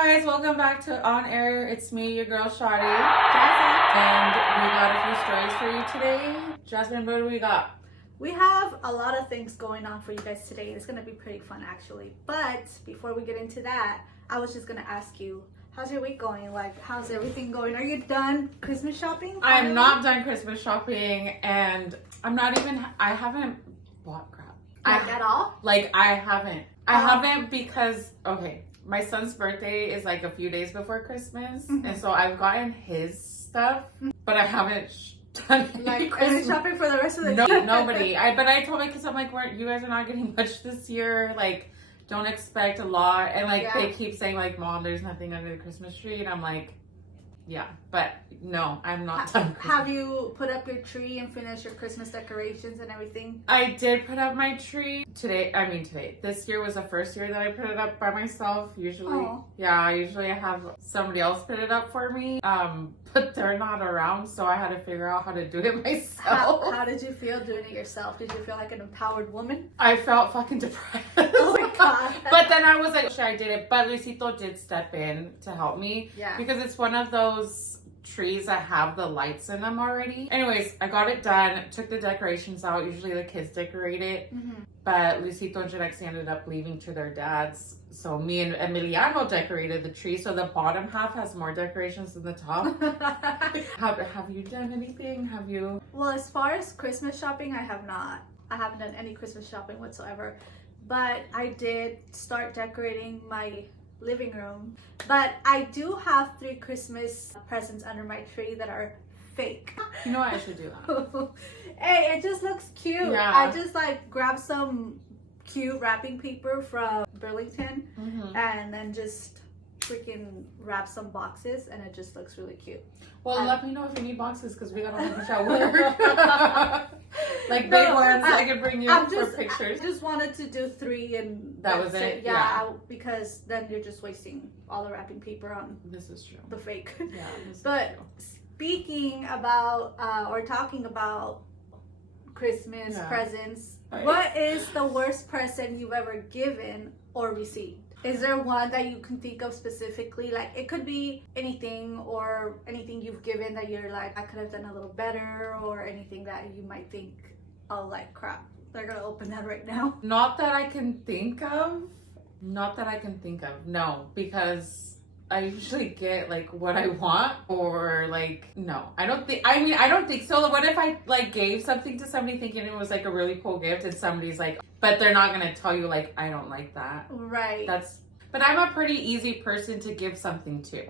guys, welcome back to On Air. It's me, your girl Shawty, Jasmine, and we got a few stories for you today. Jasmine, what do we got? We have a lot of things going on for you guys today. It's gonna be pretty fun actually. But before we get into that, I was just gonna ask you, how's your week going? Like, how's everything going? Are you done Christmas shopping? I'm not done Christmas shopping, and I haven't bought crap. At all? Like, I haven't because, okay, my son's birthday is like a few days before Christmas, and so I've gotten his stuff, but I haven't done Like Christmas shopping for the rest of the year. Nobody. But I told my kids, I'm like, you guys are not getting much this year. Like, don't expect a lot. And like, they keep saying like, Mom, there's nothing under the Christmas tree. And I'm like, yeah, but no, I'm not done. Have you put up your tree and finished your Christmas decorations and everything? I did put up my tree today. This year was the first year that I put it up by myself. Usually I have somebody else put it up for me. But they're not around, so I had to figure out how to do it myself. How did you feel doing it yourself? Did you feel like an empowered woman? I felt fucking depressed. Oh my god. But then I was like, sure, I did it. But Luisito did step in to help me. Yeah. Because it's one of those trees that have the lights in them already. Anyways, I got it done, took the decorations out. Usually the kids decorate it. But Luisito and Janexi ended up leaving to their dads. So me and Emiliano decorated the tree. So the bottom half has more decorations than the top. Have you done anything? Have you? Well, as far as Christmas shopping, I have not. I haven't done any Christmas shopping whatsoever. But I did start decorating my living room. But I do have 3 Christmas presents under my tree that are fake. You know what? I should do that. Hey, it just looks cute. Yeah. I just like grabbed some cute wrapping paper from Burlington and then just freaking wrap some boxes, and it just looks really cute. Well, let me know if you need boxes, because we got a whole bunch at work. Like big ones I could bring you for pictures. I just wanted to do 3 and that was it. Yeah, because then you're just wasting all the wrapping paper on this is true. The fake. Yeah, this but is true. Speaking about or talking about Christmas presents, what is the worst present you've ever given or received? Is there one that you can think of specifically? Like, it could be anything, or anything you've given that you're like, I could have done a little better, or anything that you might think, oh, like, crap, they're gonna open that right now. Not that I can think of. No, because I usually get like what I want, or like, no, I don't think so. What if I like gave something to somebody thinking it was like a really cool gift, and somebody's like, but they're not gonna tell you like, I don't like that. Right. But I'm a pretty easy person to give something to.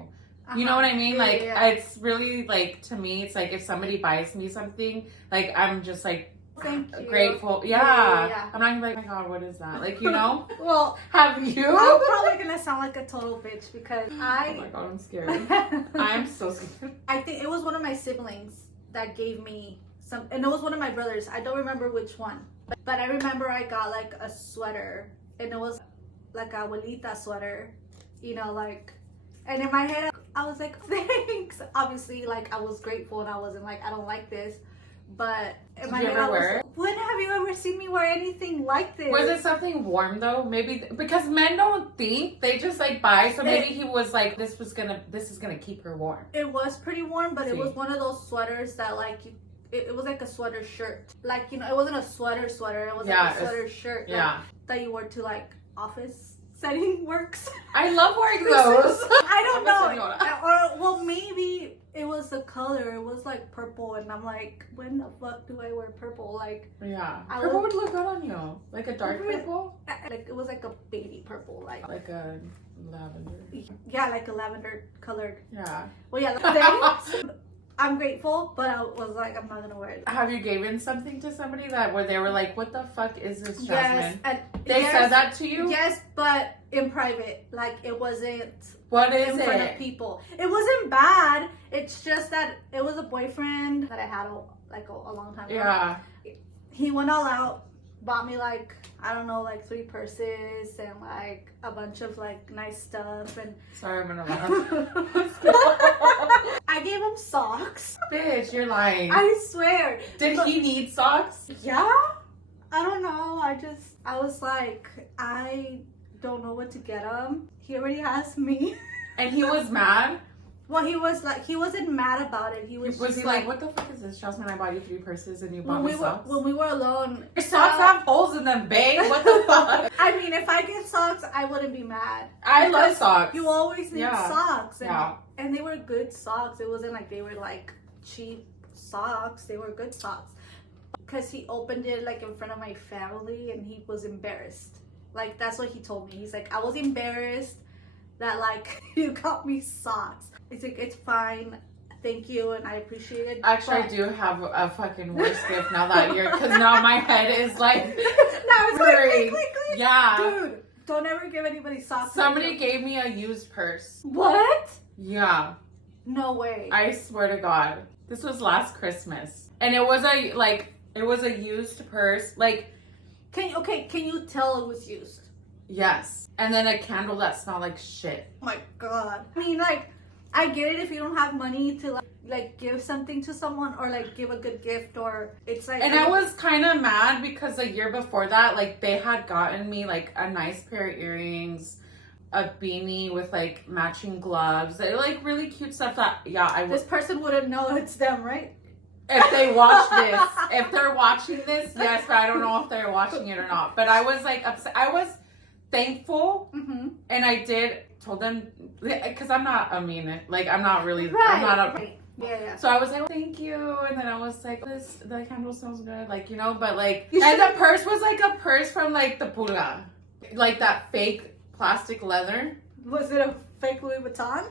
You know what I mean? Like, it's really like, to me, it's like if somebody buys me something, like I'm just like, thank you. Grateful. Yeah. I'm not gonna be like, oh my god, what is that? Like, you know? Well, have you? I'm probably gonna sound like a total bitch because oh my god, I'm scared. I'm so scared. I think it was one of my siblings that gave me some, and it was one of my brothers. I don't remember which one, but I remember I got like a sweater, and it was like a abuelita sweater, you know, like, and in my head I was like, thanks. Obviously, like, I was grateful, and I wasn't like, I don't like this. But in my head, I was like, when have you ever seen me wear anything like this? Was it something warm though? Maybe because men don't think, they just like buy. So maybe he was like, this is gonna keep her warm. It was pretty warm, but it was one of those sweaters that like it was like a sweater shirt. Like, you know, it wasn't a sweater. It was like a sweater shirt. Like, that you wore to like office setting works. I love wearing those. I don't know. Or well, maybe it was the color. It was like purple, and I'm like, when the fuck do I wear purple? Like, purple would look good on you. Like a dark purple. Like, it was like a baby purple, like a lavender. Yeah, like a lavender colored. Yeah. Well, yeah. I'm grateful, but I was like, I'm not gonna wear it. Have you given something to somebody where they were like, what the fuck is this, Jasmine? Yes. They said that to you? Yes, but in private. Like, it wasn't in front of people. It wasn't bad. It's just that it was a boyfriend that I had a long time ago. Yeah. He went all out, bought me like, I don't know, like 3 purses and like a bunch of like nice stuff. And sorry, I'm gonna laugh. I gave him socks. Bitch, you're lying. I swear. Did he need socks? Yeah. I don't know. I was like, I don't know what to get him. He already has me. And he was mad. Well, he wasn't mad about it. He was he like, what the fuck is this, Jasmine? I bought you 3 purses and you bought when me socks. When we were alone, Your socks have holes in them, babe. What the fuck? I mean, if I get socks, I wouldn't be mad. I love socks. You always need socks. And, and they were good socks. It wasn't like they were like cheap socks. They were good socks. Because he opened it like in front of my family and he was embarrassed. Like, that's what he told me. He's like, I was embarrassed that like you got me socks. It's like, it's fine. Thank you, and I appreciate it. Actually, I do have a fucking worse gift now that you're, because now my head is like, now it's like, click, click, click. Yeah. Dude, don't ever give anybody socks. Somebody gave me a used purse. What? Yeah. No way. I swear to God. This was last Christmas. And it was a used purse. Like, can you tell it was used? Yes. And then a candle that smelled like shit. Oh my God. I mean, like, I get it if you don't have money to like give something to someone or like give a good gift, or it's like. And I was kind of mad because the year before that, like, they had gotten me like a nice pair of earrings, a beanie with like matching gloves. They like really cute stuff that, this person wouldn't know it's them, right? If they watch this, if they're watching this, yes, but I don't know if they're watching it or not. But I was like upset. I was thankful, and I told them, because I'm not, I mean, like, I'm not really, right, I'm not a, right. Yeah. So I was like, thank you, and then I was like, the candle smells good, like, you know, but like, and the purse was like a purse from like the Pula, like that fake plastic leather. Was it a fake Louis Vuitton?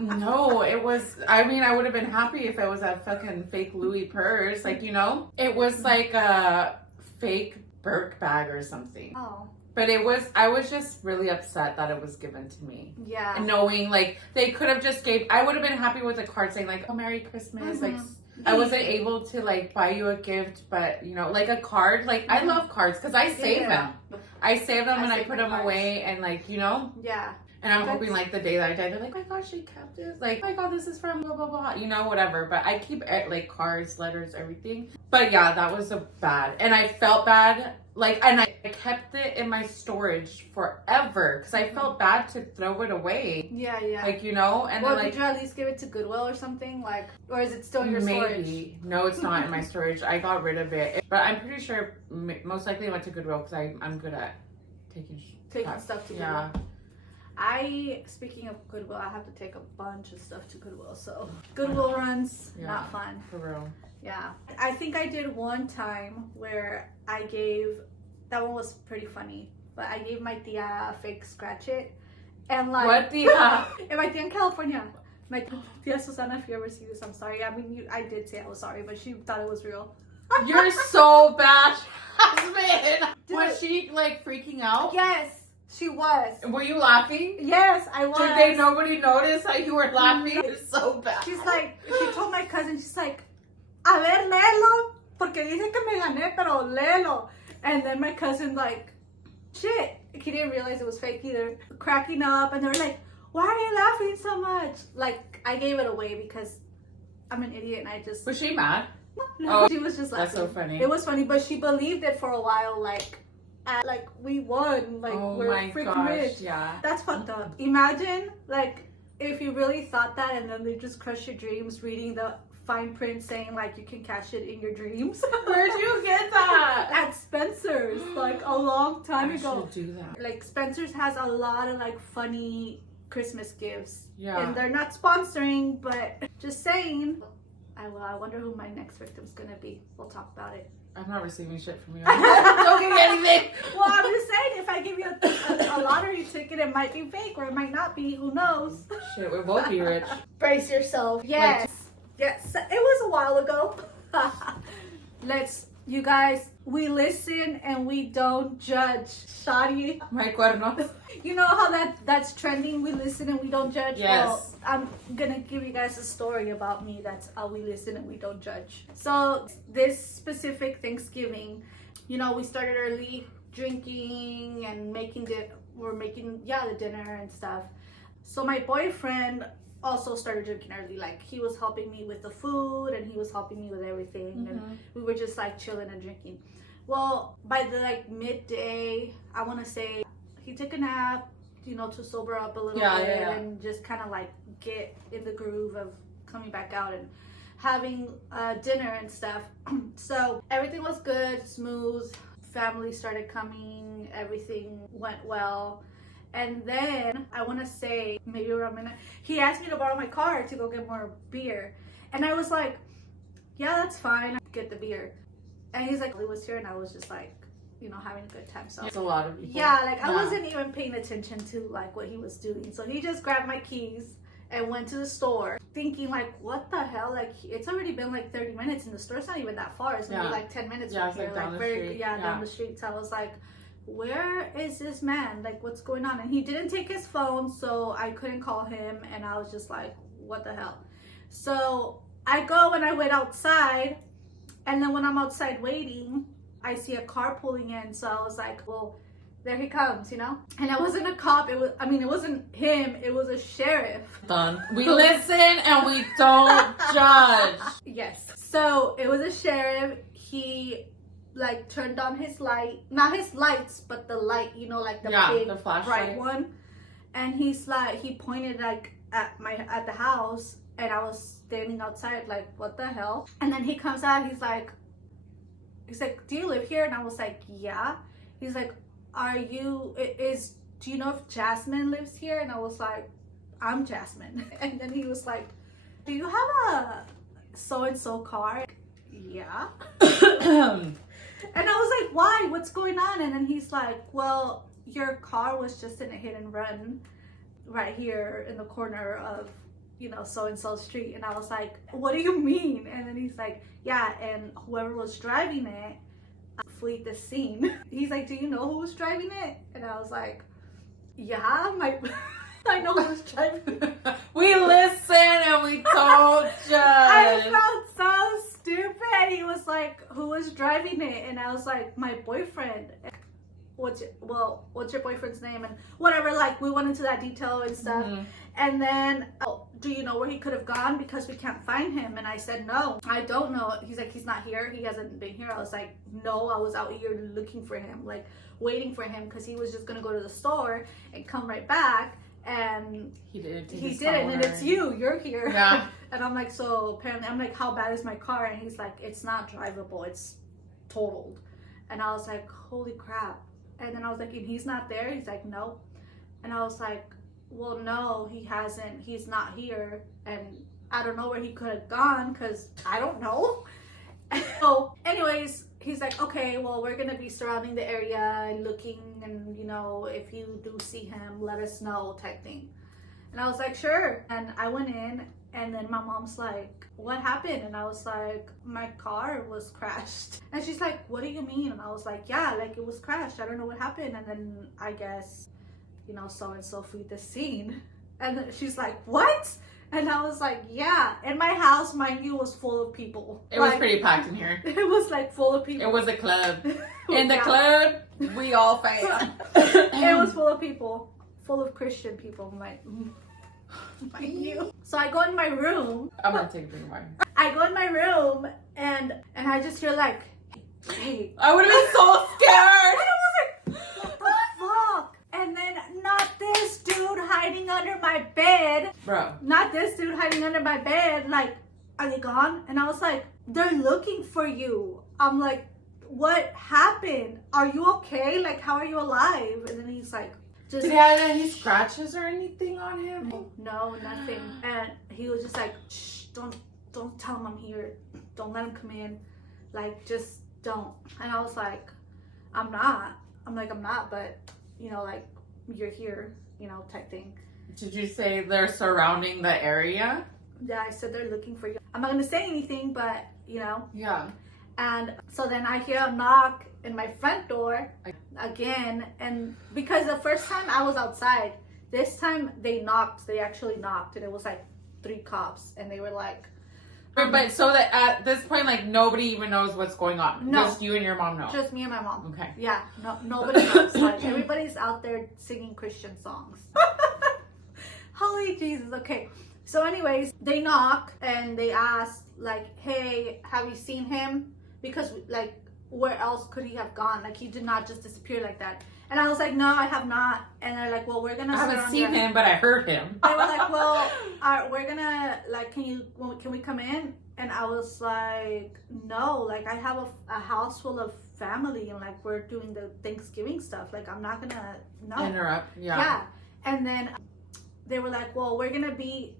No, it was, I mean, I would have been happy if it was a fucking fake Louis purse, like, you know, it was like a fake Burke bag or something. Oh. But I was just really upset that it was given to me. Yeah. And knowing, like, they could have just I would have been happy with a card saying, like, oh, Merry Christmas. Like, I wasn't able to, like, buy you a gift, but, you know, like a card. Like, I love cards because I save them. I save them and I put them away and, like, you know? Yeah. And I'm hoping, like, the day that I die, they're like, oh my gosh, she kept this. Like, oh my God, this is from blah, blah, blah. You know, whatever. But I keep, like, cards, letters, everything. But, yeah, that was bad. And I felt bad. Like, and I kept it in my storage forever. Because I felt bad to throw it away. Yeah. Like, you know? And well, then, like, did you at least give it to Goodwill or something? Like, or is it still in your storage? Maybe. No, it's not in my storage. I got rid of it. But I'm pretty sure, most likely it went to Goodwill. Because I'm good at taking stuff to Goodwill. Yeah. Speaking of Goodwill, I have to take a bunch of stuff to Goodwill, so Goodwill runs, not fun. For real. Yeah. I think I did one time where that one was pretty funny, but I gave my tia a fake scratch it. And like. What tia? And my tia in California. My tia Susana, if you ever see this, I'm sorry. I mean, I did say I was sorry, but she thought it was real. You're so bad, Jasmine. Was she like freaking out? Yes. She was. Were you laughing? Yes, I was. Did nobody notice that you were laughing? It's so bad. She's like, she told my cousin, she's like, a ver, léelo, porque dice que me gané, pero léelo. And then my cousin like, shit, he didn't realize it was fake either. Cracking up, and they were like, why are you laughing so much? Like, I gave it away because I'm an idiot and I just... Was she mad? No, she was just laughing. That's so funny. It was funny, but she believed it for a while, like we won, like we're freaking rich. Yeah, that's fucked up. Imagine like if you really thought that and then they just crush your dreams, reading the fine print saying like you can cash it in your dreams. Where'd you get that? At Spencer's, like a long time ago. I should do that. Like Spencer's has a lot of like funny Christmas gifts. Yeah, and they're not sponsoring, but just saying. I wonder who my next victim's gonna be. We'll talk about it. I'm not receiving shit from you. Don't give me anything. Well, I'm just saying, if I give you a lottery ticket, it might be fake or it might not be. Who knows? Shit, we'll both be rich. Brace yourself. Yes. Yes. It was a while ago. You guys, we listen and we don't judge. Shadi. My cuernos. You know how that's trending? We listen and we don't judge? Yes. Well, I'm gonna give you guys a story about me that's how we listen and we don't judge. So this specific Thanksgiving, you know, we started early drinking and we're making the dinner and stuff. So my boyfriend also started drinking early. Like, he was helping me with the food and he was helping me with everything, and we were just like chilling and drinking. Well, by the like midday, I want to say he took a nap, to sober up a little bit and just kind of like get in the groove of coming back out and having dinner and stuff. So everything was good, smooth. Family started coming, everything went well. And then I want to say maybe around midnight, he asked me to borrow my car to go get more beer. And I was like, yeah, that's fine. Get the beer. And he's like, he was here, and I was just like, having a good time. So it's a lot of people. Yeah, like I wasn't even paying attention to like what he was doing. So he just grabbed my keys and went to the store, thinking like, what the hell? Like it's already been like 30 minutes, and the store's not even that far. It's maybe like 10 minutes from here, like down the street. So I was like, where is this man? Like, what's going on? And he didn't take his phone, so I couldn't call him. And I was just like, what the hell? So I go and I wait outside, and then when I'm outside waiting, I see a car pulling in. So I was like, well, there he comes, And it wasn't a cop. It wasn't him. It was a sheriff. We listen and we don't judge. Yes. So it was a sheriff. He like turned on his light, not his lights, but the light, like the big the flashlight, bright one. And he pointed like at the house, and I was standing outside like, what the hell? And then he comes out. He's like, do you live here? And I was like, yeah. He's like, do you know if Jasmine lives here? And I was like, I'm Jasmine. And then he was like, do you have a so-and-so car? Yeah. And I was like, why? What's going on? And then he's like, well, your car was just in a hit and run right here in the corner of, so-and-so street. And I was like, what do you mean? And then he's like, yeah, and whoever was driving it fled the scene. He's like, do you know who was driving it? And I was like, yeah, I know who was driving it. We listen and we don't judge. I felt so stupid. He was like, who was driving it? And I was like, my boyfriend. What's your boyfriend's name? And whatever, like we went into that detail and stuff. Mm-hmm. And then, do you know where he could have gone? Because we can't find him. And I said, no, I don't know. He's like, he's not here. He hasn't been here. I was like, no, I was out here looking for him, like waiting for him, because he was just going to go to the store and come right back. And he didn't. And it's you're here. Yeah. And I'm like, so apparently, I'm like, how bad is my car? And he's like, it's not drivable. It's totaled. And I was like, holy crap. And then I was like, and he's not there? He's like, no. And I was like, well, no, he hasn't. He's not here. And I don't know where he could have gone, because I don't know. So anyways, he's like, okay, well, we're going to be surrounding the area and looking. And, if you do see him, let us know, type thing. And I was like, sure. And I went in, and then my mom's like, what happened? And I was like, my car was crashed. And she's like, what do you mean? And I was like, yeah, like it was crashed. I don't know what happened. And then I guess, so-and-so fled the scene. And then she's like, what? And I was like, yeah. And my house, mind you, was full of people. It was pretty packed in here. It was like full of people. It was a club. In the club, we all fan. It was full of people. Full of Christian people, mind you. So I go in my room. I'm gonna take a drink of water. I go in my room and I just hear like, hey. I would have been so scared. And I was like, what the fuck? And then not this dude hiding under my bed. Bro. Not this dude hiding under my bed. Like, are they gone? And I was like, they're looking for you. I'm like, what happened? Are you okay? Like, how are you alive? And then he's like, did he have any scratches or anything on him? No, nothing. And he was just like, shh, don't tell him I'm here. Don't let him come in. Like, just don't. And I was like, I'm not, but, like, you're here, type thing. Did you say they're surrounding the area? Yeah, I said they're looking for you. I'm not going to say anything, but, Yeah. And so then I hear a knock in my front door again. And because the first time I was outside, this time they actually knocked. And it was like 3 cops. And they were like... But so that at this point, like, nobody even knows what's going on. No. Just you and your mom know. Just me and my mom. Okay. Yeah. No, nobody knows. Like, everybody's out there singing Christian songs. Holy Jesus. Okay. So anyways, they knock and they ask, like, hey, have you seen him? Because, like, where else could he have gone? Like, he did not just disappear like that. And I was like, no, I have not. And they're like, well, we're gonna. I haven't seen him, but I heard him. They were like, well, we're gonna, like, can we come in? And I was like, no, like, I have a house full of family, and like, we're doing the Thanksgiving stuff. Like, I'm not gonna interrupt. Yeah. And then they were like, well, we're gonna be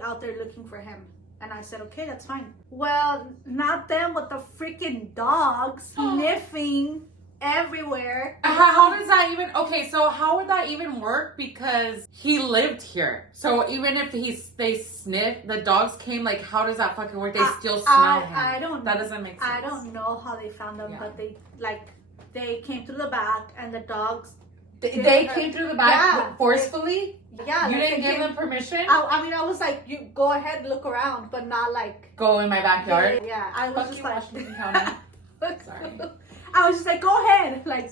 out there looking for him. And I said, okay, that's fine. Well, not them with the freaking dogs sniffing everywhere. How does that even, okay, so how would that even work? Because he lived here. So even if they sniff, the dogs came, like, how does that fucking work? They still smell him. I don't That doesn't make sense. I don't know how they found them, but they came through the back, and the dogs. They came through the back forcefully? Yeah. You didn't give them permission? I mean, I was like, you go ahead, look around, but not like. Go in my backyard? Yeah. I was just like. Washington County. Sorry. I was just like, go ahead, like,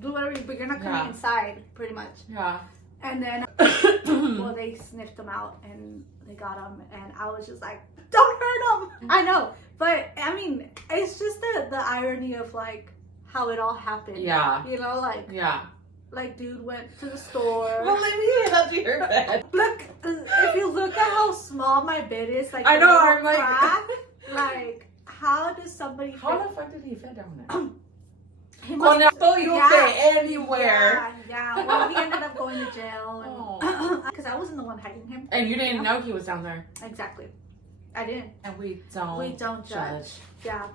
do whatever, but you're not coming inside, pretty much. Yeah. And then, well, they sniffed them out, and they got them, and I was just like, don't hurt them. I know, but I mean, it's just the irony of like how it all happened. Yeah. You know, like. Yeah. Like, dude went to the store. Well, let me help you your bed. Look, if you look at how small my bed is, like, I know, I'm like, like, how does somebody? How the fuck did he fit down there? He must fit anywhere. Yeah. Well, he ended up going to jail because I wasn't the one hiding him. And you didn't know he was down there. Exactly, I didn't. And we don't judge. Yeah.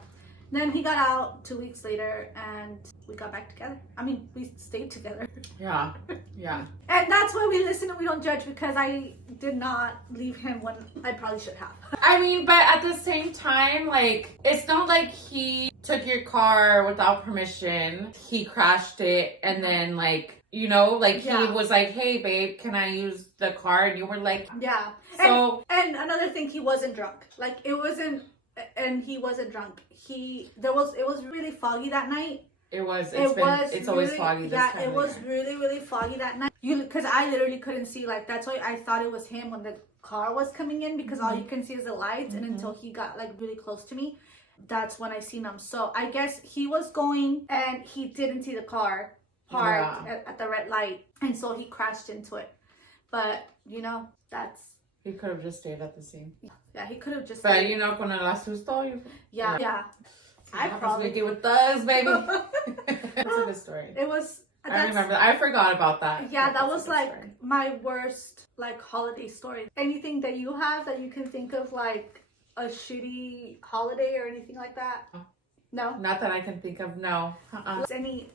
Then he got out 2 weeks later, and we got back together. I mean, we stayed together. Yeah, yeah. And that's why we listen and we don't judge, because I did not leave him when I probably should have. I mean, but at the same time, like, it's not like he took your car without permission. He crashed it, and then, like, you know, like, he was like, hey, babe, can I use the car? And you were like, yeah. So. And another thing, he wasn't drunk. Like, it wasn't. And he wasn't drunk. It was really foggy that night. It's always foggy. Yeah, it was really, really foggy that night. Because I literally couldn't see. Like, that's why I thought it was him when the car was coming in, because all you can see is the lights. And until he got like really close to me, that's when I seen him. So I guess he was going, and he didn't see the car parked at the red light, and so he crashed into it. But you know, that's. He could have just stayed at the scene. Yeah, he could have just. But you know, con el asusto. Yeah. I probably get with thugs, baby. That's a good story. It was. I remember that. I forgot about that. Yeah, that was like my worst like holiday story. Anything that you have that you can think of, like a shitty holiday or anything like that? No. Not that I can think of. No. Any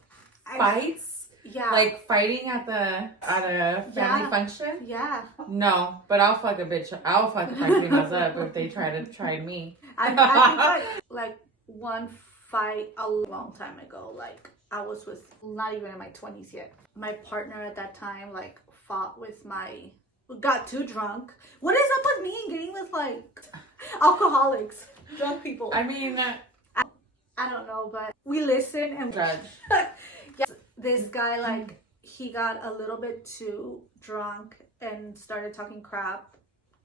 fights? Yeah. Like fighting at a family function? Yeah. No, but I'll fuck a bitch. I'll fuck the females up if they try me. I think like one fight a long time ago. Like, I was with, not even in my 20s yet. My partner at that time like fought with got too drunk. What is up with me and getting with like alcoholics, drunk people? I mean, I don't know, but we listen and judge. Yeah, this guy, like, he got a little bit too drunk and started talking crap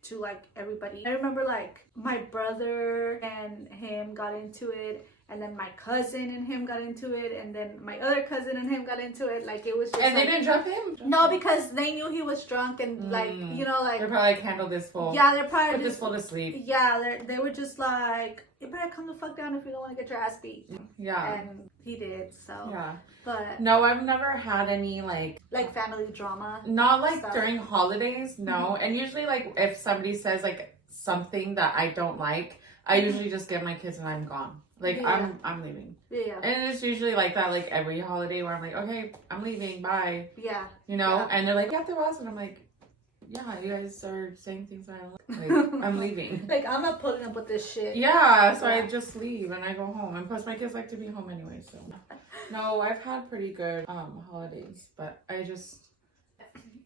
to like everybody. I remember like my brother and him got into it, and then my cousin and him got into it, and then my other cousin and him got into it. Like, it was just, and they didn't drunk him? No, because they knew he was drunk, and like, you know, like, they're probably like, handle this fool. Yeah, they're probably put this fool to sleep. Yeah, they were just like, you better come the fuck down if you don't want to get your ass beat. Yeah. And he did, so. Yeah. But no, I've never had any like family drama. Not like stuff. During holidays, no. Mm-hmm. And usually, like, if somebody says like something that I don't like, I usually just get my kids and I'm gone. Like, I'm leaving. Yeah. And it's usually like that, like every holiday where I'm like, okay, I'm leaving, bye. Yeah. You know? Yeah. And they're like, you have to us, and I'm like, yeah, you guys are saying things that I don't like. I'm leaving. Like, I'm not putting up with this shit. Yeah, so I just leave and I go home. And plus my kids like to be home anyway, so. No, I've had pretty good holidays, but I just.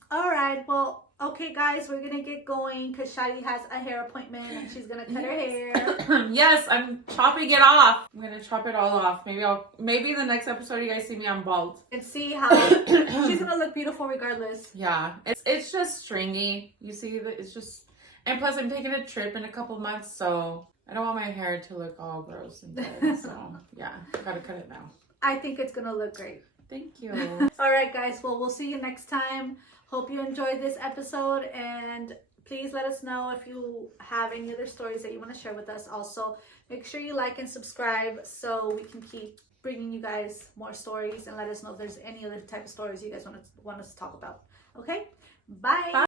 All right, well, okay, guys, we're gonna get going because Shadi has a hair appointment and she's gonna cut her hair. Yes, I'm chopping it off. I'm gonna chop it all off. Maybe in the next episode you guys see me on bald and see how she's gonna look beautiful regardless. Yeah, it's just stringy. You see that it's just, and plus I'm taking a trip in a couple months, so I don't want my hair to look all gross and dead, so yeah, gotta cut it now. I think it's gonna look great. Thank you. All right, guys. Well, we'll see you next time. Hope you enjoyed this episode, and please let us know if you have any other stories that you want to share with us. Also, make sure you like and subscribe so we can keep bringing you guys more stories, and let us know if there's any other type of stories you guys want us to talk about. Okay? Bye. Bye.